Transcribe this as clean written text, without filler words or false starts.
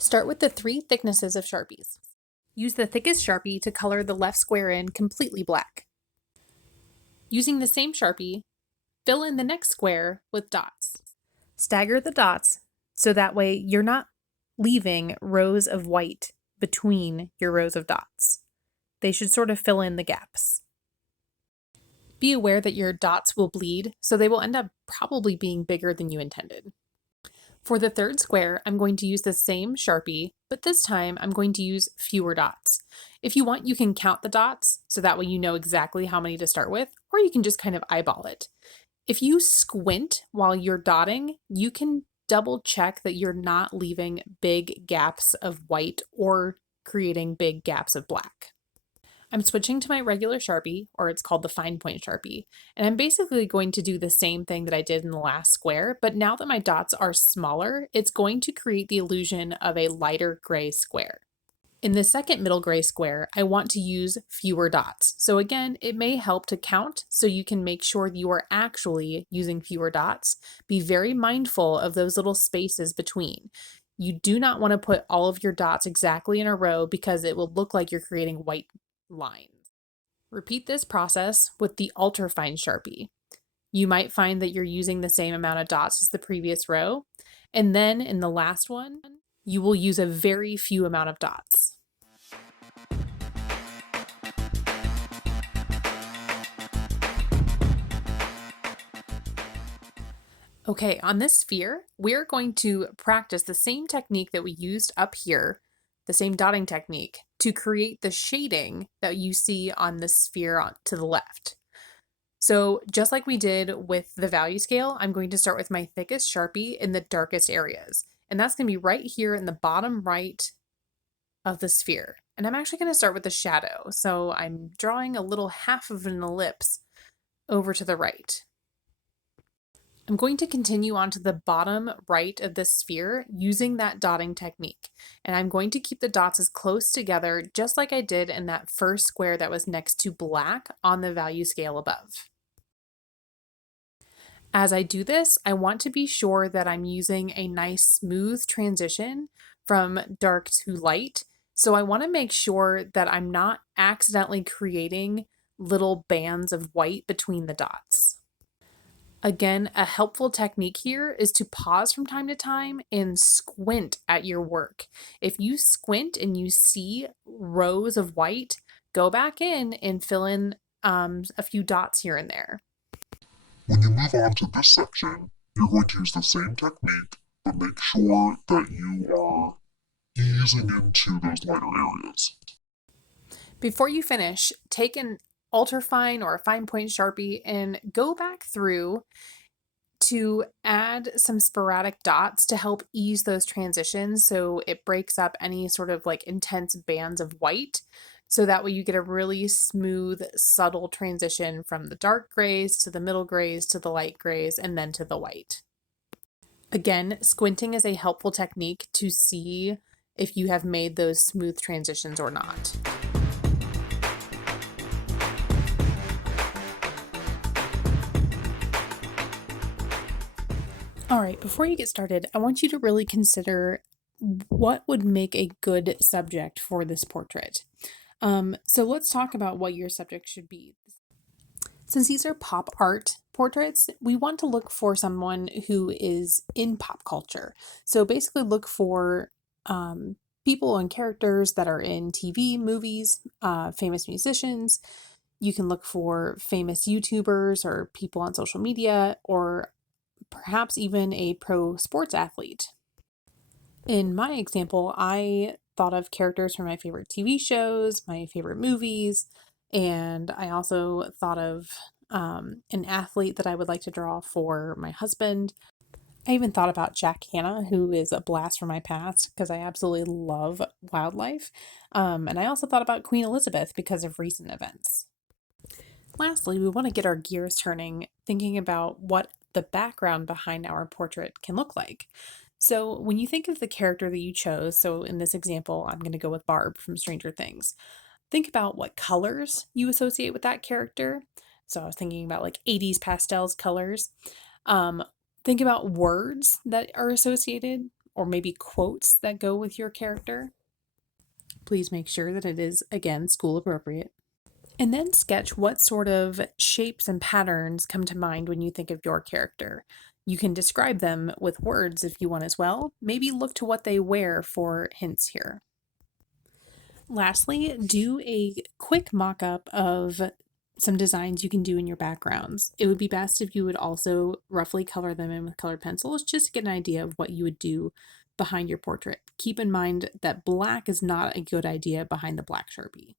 Start with the three thicknesses of Sharpies. Use the thickest Sharpie to color the left square in completely black. Using the same Sharpie, fill in the next square with dots. Stagger the dots so that way you're not leaving rows of white between your rows of dots. They should sort of fill in the gaps. Be aware that your dots will bleed, so they will end up probably being bigger than you intended. For the third square, I'm going to use the same Sharpie, but this time I'm going to use fewer dots. If you want, you can count the dots, so that way you know exactly how many to start with, or you can just kind of eyeball it. If you squint while you're dotting, you can double check that you're not leaving big gaps of white or creating big gaps of black. I'm switching to my regular Sharpie, or it's called the fine point Sharpie, and I'm basically going to do the same thing that I did in the last square, but now that my dots are smaller, it's going to create the illusion of a lighter gray square. In the second middle gray square, I want to use fewer dots. So again, it may help to count so you can make sure you are actually using fewer dots. Be very mindful of those little spaces between. You do not want to put all of your dots exactly in a row because it will look like you're creating white lines. Repeat this process with the ultra fine Sharpie. You might find that you're using the same amount of dots as the previous row, and then in the last one, you will use a very few amount of dots. Okay, on this sphere, we're going to practice the same technique that we used up here, the same dotting technique, to create the shading that you see on the sphere to the left. So just like we did with the value scale, I'm going to start with my thickest Sharpie in the darkest areas. And that's going to be right here in the bottom right of the sphere. And I'm actually going to start with the shadow. So I'm drawing a little half of an ellipse over to the right. I'm going to continue on to the bottom right of the sphere using that dotting technique. And I'm going to keep the dots as close together just like I did in that first square that was next to black on the value scale above. As I do this, I want to be sure that I'm using a nice smooth transition from dark to light. So I want to make sure that I'm not accidentally creating little bands of white between the dots. Again, a helpful technique here is to pause from time to time and squint at your work. If you squint and you see rows of white, go back in and fill in a few dots here and there. When you move on to this section, you're going to use the same technique, but make sure that you are easing into those lighter areas. Before you finish, take an ultra fine or a fine point Sharpie and go back through to add some sporadic dots to help ease those transitions so it breaks up any sort of like intense bands of white. So that way you get a really smooth, subtle transition from the dark grays to the middle grays to the light grays and then to the white. Again, squinting is a helpful technique to see if you have made those smooth transitions or not. All right, before you get started, I want you to really consider what would make a good subject for this portrait. So let's talk about what your subject should be. Since these are pop art portraits, we want to look for someone who is in pop culture. So basically look for people and characters that are in TV, movies, famous musicians. You can look for famous YouTubers or people on social media, or perhaps even a pro sports athlete. In my example, I thought of characters from my favorite TV shows, my favorite movies, and I also thought of an athlete that I would like to draw for my husband. I even thought about Jack Hanna, who is a blast from my past because I absolutely love wildlife. And I also thought about Queen Elizabeth because of recent events. Lastly, we want to get our gears turning, thinking about what the background behind our portrait can look like. So when you think of the character that you chose, so in this example, I'm going to go with Barb from Stranger Things. Think about what colors you associate with that character. So I was thinking about like 80s pastels colors. Think about words that are associated or maybe quotes that go with your character. Please make sure that it is, again, school appropriate. And then sketch what sort of shapes and patterns come to mind when you think of your character. You can describe them with words if you want as well. Maybe look to what they wear for hints here. Lastly, do a quick mock up of some designs you can do in your backgrounds. It would be best if you would also roughly color them in with colored pencils just to get an idea of what you would do behind your portrait. Keep in mind that black is not a good idea behind the black Sharpie.